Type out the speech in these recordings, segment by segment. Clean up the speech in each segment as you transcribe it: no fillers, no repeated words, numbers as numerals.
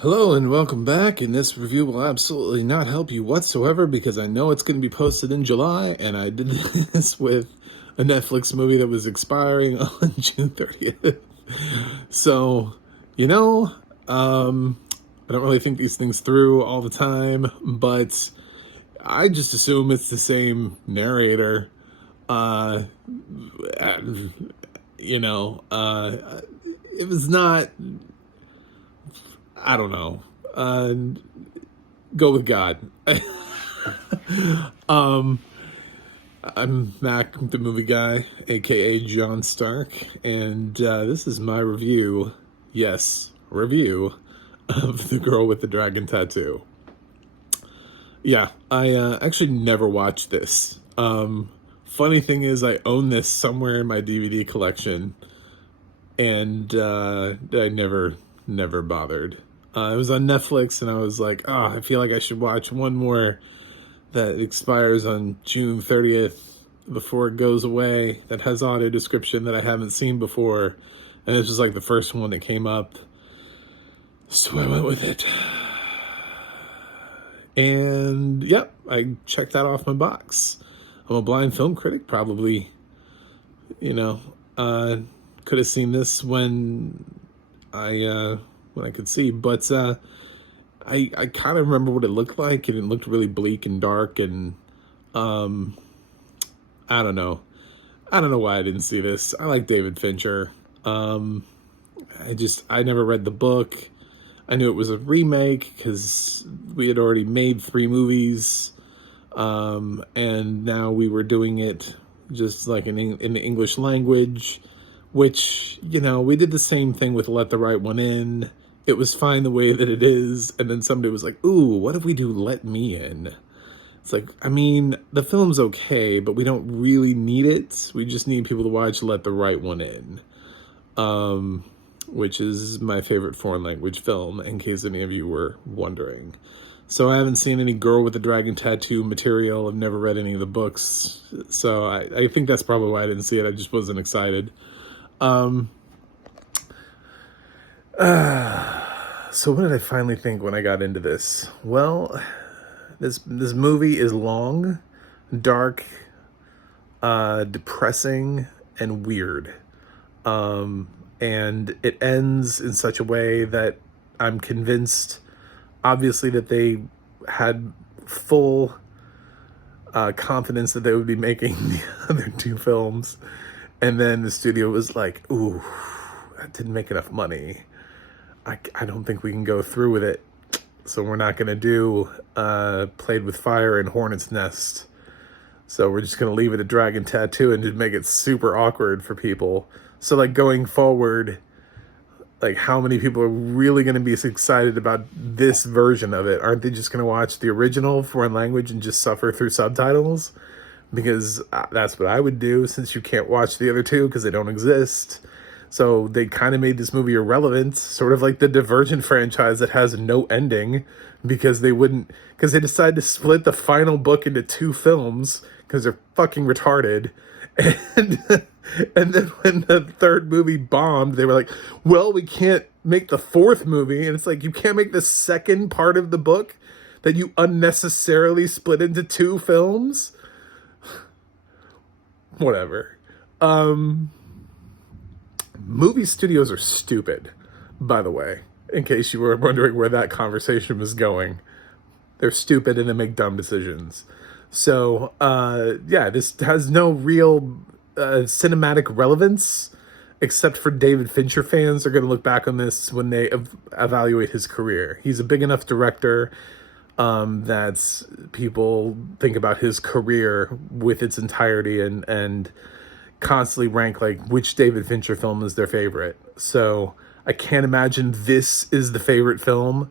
Hello and welcome back, and this review will absolutely not help you whatsoever because I know it's going to be posted in July, and I did this with a Netflix movie that was expiring on June 30th. So, you know, I don't really think these things through all the time, but I just assume it's the same narrator. Uh, you know, it was not, I don't know. Go with God. um, I'm Mac, the movie guy, aka John Stark, and this is my review. Yes, review of The Girl with the Dragon Tattoo. Yeah, I actually never watched this. Funny thing is, I own this somewhere in my DVD collection, and I never bothered. It was on Netflix, and I was like, oh, I feel like I should watch one more that expires on June 30th before it goes away, that has audio description that I haven't seen before. And this was like the first one that came up. So I went with it. And yep, I checked that off my box. I'm a blind film critic, probably, you know, could have seen this when I could see, but I kind of remember what it looked like, and it looked really bleak and dark, and I don't know. I don't know why I didn't see this. I like David Fincher. I never read the book. I knew it was a remake because we had already made 3 movies, and now we were doing it just like in the English language, which, you know, we did the same thing with Let the Right One In. It was fine the way that it is, and then somebody was like, ooh, what if we do Let Me In? It's like, I mean, the film's okay, but we don't really need it. We just need people to watch Let the Right One In, which is my favorite foreign language film, in case any of you were wondering. So I haven't seen any Girl with the Dragon Tattoo material. I've never read any of the books, so I think that's probably why I didn't see it. I just wasn't excited. So what did I finally think when I got into this? Well, this movie is long, dark, depressing, and weird. And it ends in such a way that I'm convinced, obviously, that they had full confidence that they would be making the other 2 films. And then the studio was like, ooh, that didn't make enough money. I don't think we can go through with it. So we're not going to do Played with Fire and Hornet's Nest. So we're just going to leave it a dragon tattoo and just make it super awkward for people. So like going forward, like how many people are really going to be excited about this version of it? Aren't they just going to watch the original foreign language and just suffer through subtitles? Because that's what I would do, since you can't watch the other 2 because they don't exist. So they kind of made this movie irrelevant, sort of like the Divergent franchise that has no ending, because they decided to split the final book into 2 films because they're fucking retarded. And and then when the 3rd movie bombed, they were like, well, we can't make the 4th movie. And it's like, you can't make the second part of the book that you unnecessarily split into 2 films? Whatever. Movie studios are stupid, by the way, in case you were wondering where that conversation was going. They're stupid and they make dumb decisions. So, yeah, this has no real cinematic relevance, except for David Fincher fans are going to look back on this when they evaluate his career. He's a big enough director that people think about his career with its entirety and constantly rank like which David Fincher film is their favorite. So I can't imagine this is the favorite film.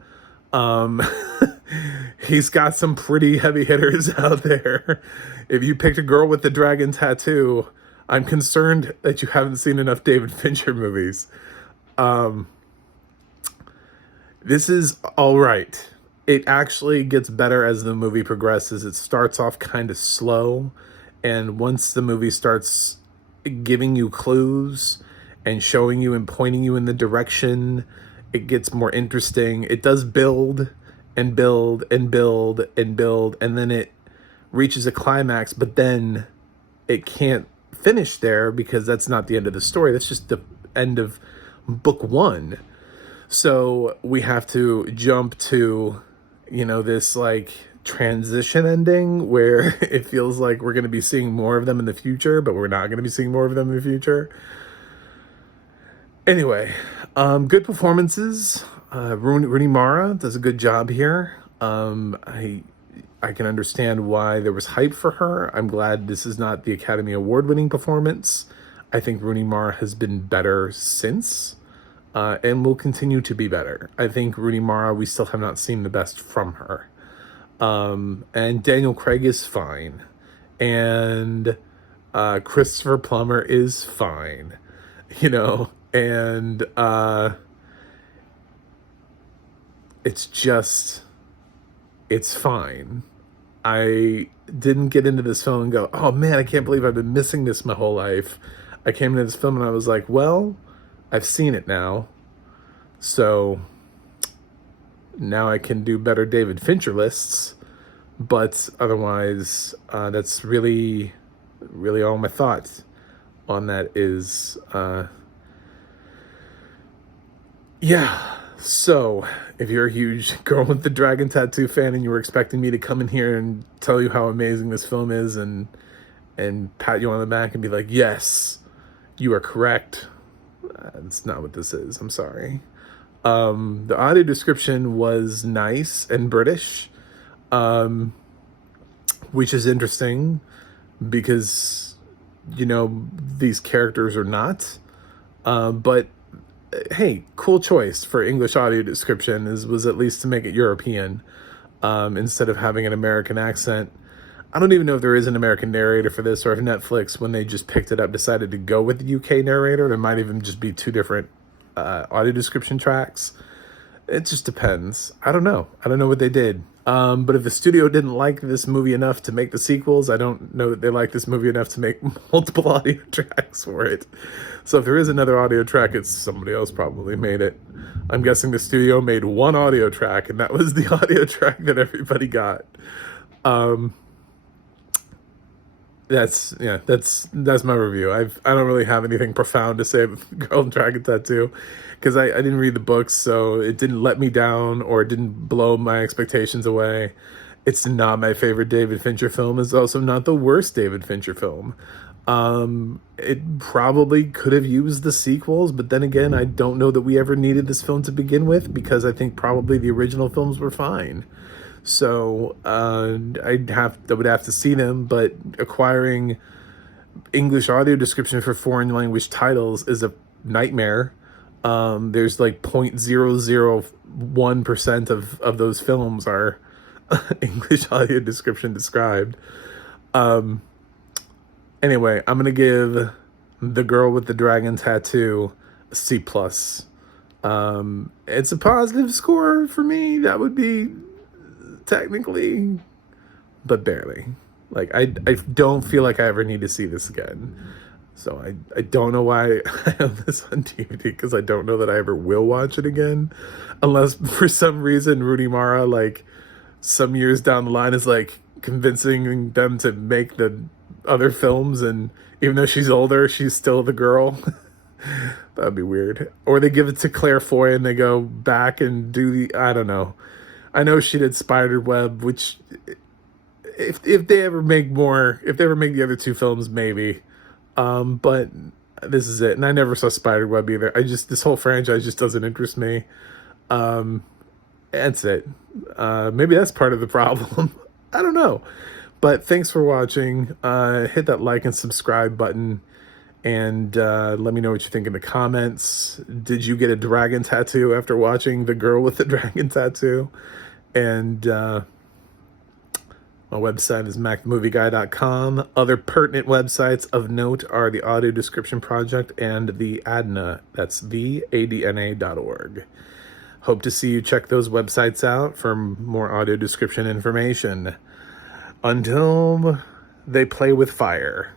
He's got some pretty heavy hitters out there. If you picked A Girl with the Dragon Tattoo, I'm concerned that you haven't seen enough David Fincher movies. This is all right. It actually gets better as the movie progresses. It starts off kind of slow, and once the movie starts giving you clues and showing you and pointing you in the direction it gets more interesting. It does build and build and build and build, and then it reaches a climax, but then it can't finish there because that's not the end of the story. That's just the end of book one. So we have to jump to, this like transition ending where it feels like we're going to be seeing more of them in the future, but we're not going to be seeing more of them in the future. Anyway, good performances. Rooney Mara does a good job here. I can understand why there was hype for her. I'm glad this is not the Academy Award winning performance. I think Rooney Mara has been better since, and will continue to be better. I think Rooney Mara, we still have not seen the best from her. And Daniel Craig is fine. And Christopher Plummer is fine. And it's fine. I didn't get into this film and go, oh man, I can't believe I've been missing this my whole life. I came into this film and I was like, well, I've seen it now. So now I can do better David Fincher lists. But otherwise, that's really, really all my thoughts on that is, yeah. So, if you're a huge Girl with the Dragon Tattoo fan and you were expecting me to come in here and tell you how amazing this film is and pat you on the back and be like, yes, you are correct, that's not what this is. I'm sorry. The audio description was nice and British, which is interesting because, these characters are not. But hey, cool choice for English audio description was at least to make it European, instead of having an American accent. I don't even know if there is an American narrator for this, or if Netflix, when they just picked it up, decided to go with the UK narrator. There might even just be two different audio description tracks. It just depends. I don't know what they did. But if the studio didn't like this movie enough to make the sequels, I don't know that they like this movie enough to make multiple audio tracks for it. So if there is another audio track, it's somebody else probably made it. I'm guessing the studio made one audio track, and that was the audio track that everybody got. That's my review. I don't really have anything profound to say about Girl with Dragon Tattoo, because I didn't read the books, so it didn't let me down or it didn't blow my expectations away. It's not my favorite David Fincher film. It's also not the worst David Fincher film. It probably could have used the sequels, but then again, I don't know that we ever needed this film to begin with, because I think probably the original films were fine. So I would have to see them, but acquiring English audio description for foreign language titles is a nightmare. There's like 0.001% of those films are English audio description described. Anyway, I'm gonna give The Girl with the Dragon Tattoo a C+. It's a positive score for me. That would be technically, but barely. Like, I don't feel like I ever need to see this again. So I don't know why I have this on DVD, because I don't know that I ever will watch it again. Unless for some reason Rooney Mara, like, some years down the line is like convincing them to make the other films, and even though she's older, she's still the girl. That'd be weird. Or they give it to Claire Foy and they go back and do I don't know. I know she did Spiderweb, which if they ever make the other two films, maybe. But this is it. And I never saw Spiderweb either. This whole franchise just doesn't interest me. That's it. Maybe that's part of the problem. I don't know. But thanks for watching. Hit that like and subscribe button. And let me know what you think in the comments. Did you get a dragon tattoo after watching The Girl with the Dragon Tattoo? And my website is macmovieguy.com. Other pertinent websites of note are the Audio Description Project and the ADNA. That's theadna.org. Hope to see you check those websites out for more audio description information. Until they play with fire.